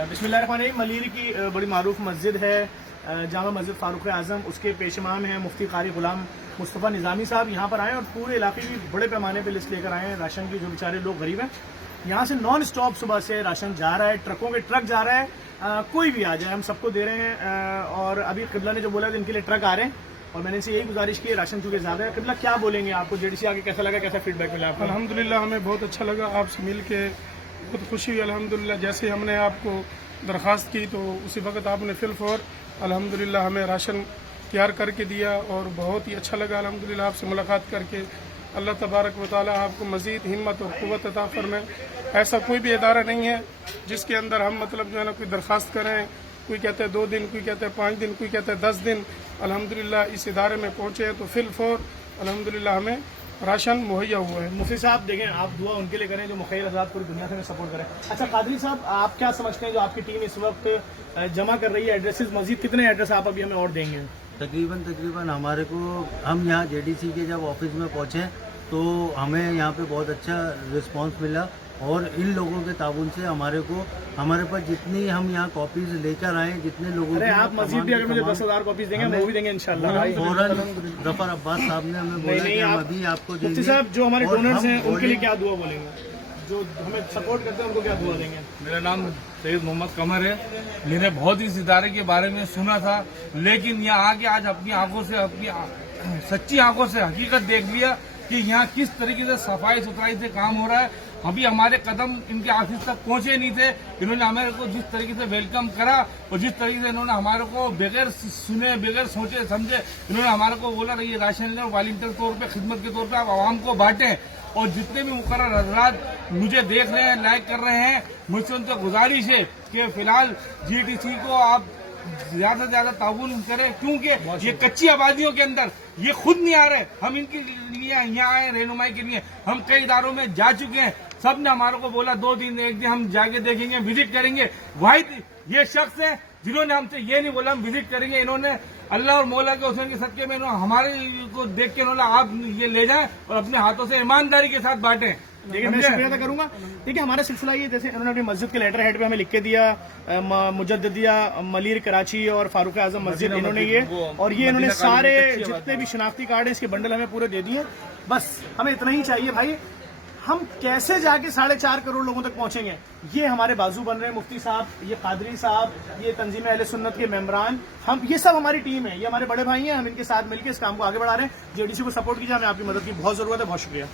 बिस्मिल्लाहिर्रहमानिर्रहीम। मलीर की बड़ी मारूफ मस्जिद है जामा मस्जिद फारूक आजम, उसके पेश इमाम हैं मुफ्ती कारी गुलाम मुस्तफ़ा निज़ामी साहब। यहाँ पर आए और पूरे इलाके की बड़े पैमाने पर लिस्ट लेकर आए हैं राशन की। जो बेचारे लोग गरीब हैं, यहाँ से नॉन स्टॉप सुबह से राशन जा रहा है, ट्रकों के ट्रक जा रहा है। कोई भी आ जाए हम सबको दे रहे हैं। और अभी किबला ने जो बोला इनके लिए ट्रक आ रहे हैं और मैंने इनसे यही गुजारिश की है, राशन चूँकि ज़्यादा है। किबला क्या बोलेंगे, आपको जेडीसी आके कैसा लगा, कैसा फीडबैक मिला आपको? अल्हम्दुलिल्लाह हमें बहुत अच्छा लगा, आपसे मिल के बहुत खुशी हुई। अल्हम्दुलिल्लाह जैसे हमने आपको दरख्वास्त की तो उसी वक्त आपने फिलफौर अल्हम्दुलिल्लाह हमें राशन तैयार करके दिया और बहुत ही अच्छा लगा अल्हम्दुलिल्लाह आपसे मुलाकात करके। अल्लाह तबारक व तआला आपको मज़ीद हिम्मत और क़ुव्वत अता फरमाए। ऐसा कोई भी इदारा नहीं है जिसके अंदर हम मतलब जो है ना कोई दरख्वास्त करें, कोई कहते हैं 2 दिन, कोई कहते हैं 5 दिन, कोई कहते हैं 10 दिन। अल्हम्दुलिल्लाह इस इदारे में पहुँचे हैं तो फिलफौर अल्हम्दुलिल्लाह हमें राशन मुहैया हुआ है। मुफ्ती साहब देखें, आप दुआ उनके लिए करें जो मुखैर आज़ाद पूरी दुनिया से हमें सपोर्ट करें। अच्छा कादरी साहब, आप क्या समझते हैं जो आपकी टीम इस वक्त जमा कर रही है एड्रेसेस, मजीद कितने एड्रेस आप अभी हमें और देंगे? तकरीबन हमारे को, हम यहाँ जेडीसी के जब ऑफिस में पहुँचे तो हमें यहाँ पे बहुत अच्छा रिस्पांस मिला और इन लोगों के ताबून से हमारे पास जितनी हम यहाँ कॉपीज लेकर आए, जितने लोगों अरे आप मजीद भी अगर मुझे 10,000 कॉपीज देंगे वो भी देंगे इंशाल्लाह। फौरन जफर अब्बास साहब ने हमें बोला कि हम अभी आपको देंगे। मुफ्ती साहब, जो हमारे डोनर्स हैं उनके लिए क्या दुआ बोलेंगे, जो हमें सपोर्ट करते हैं उनको क्या दुआ देंगे? मेरा नाम सैयद मोहम्मद कमर है। मैंने बहुत इस इदारे के बारे में सुना था, लेकिन यहाँ आके आज अपनी आंखों से, अपनी सच्ची आंखों से हकीकत देख लिया कि यहाँ किस तरीके से सफाई सुथराई से काम हो रहा है। अभी हमारे कदम इनके ऑफिस तक पहुंचे नहीं थे, इन्होंने हमारे को जिस तरीके से वेलकम करा और जिस तरीके से इन्होंने हमारे को बगैर सुने, बगैर सोचे समझे इन्होंने हमारे को बोला कि ये राशन लें और वॉलंटियर तौर पे, खिदमत के तौर पे आप आवाम को बांटें। और जितने भी मुकर्रर हजरात मुझे देख रहे हैं, लाइक कर रहे हैं, मुझसे उनसे गुजारिश है कि फिलहाल जीटीसी को आप ज्यादा से ज्यादा ताउन करें, क्योंकि ये कच्ची आबादियों के अंदर ये खुद नहीं आ रहे। हम इनके लिए यहाँ आए रहनुमाई के लिए, हम कई इदारों में जा चुके हैं, सब ने हमारे को बोला 2 दिन 1 दिन हम जाके देखेंगे, विजिट करेंगे। वाहिद ये शख्स है जिन्होंने हमसे ये नहीं बोला हम विजिट करेंगे। इन्होंने अल्लाह और मौला के हुसैन के सदके में हमारे को देख के इन्होंने आप ये ले जाएं और अपने हाथों से ईमानदारी के साथ बांटें। देखिए मैं शुक्रिया अदा करूंगा। देखिए हमारा सिलसिला ये, जैसे इन्होंने अपनी मस्जिद के लेटर हेड पे हमें लिख के दिया, मुजद्दिदिया मलीर कराची और फारूक आजम मस्जिद, इन्होंने ये और ये इन्होंने सारे जितने भी शनाख्ती कार्ड है इसके बंडल हमें पूरे दे दिए। बस हमें इतना ही चाहिए भाई। हम कैसे जाके 4.5 करोड़ लोगों तक पहुंचेंगे, ये हमारे बाजू बन रहे हैं। मुफ्ती साहब, ये कादरी साहब, ये तंजीम अहले सुन्नत के मेंबरान, हम ये सब हमारी टीम है, ये हमारे बड़े भाई हैं। हम इनके साथ मिलकर इस काम को आगे बढ़ा रहे हैं। जेडीसी को सपोर्ट कीजिए, हमें आपकी मदद की बहुत जरूरत है। बहुत शुक्रिया।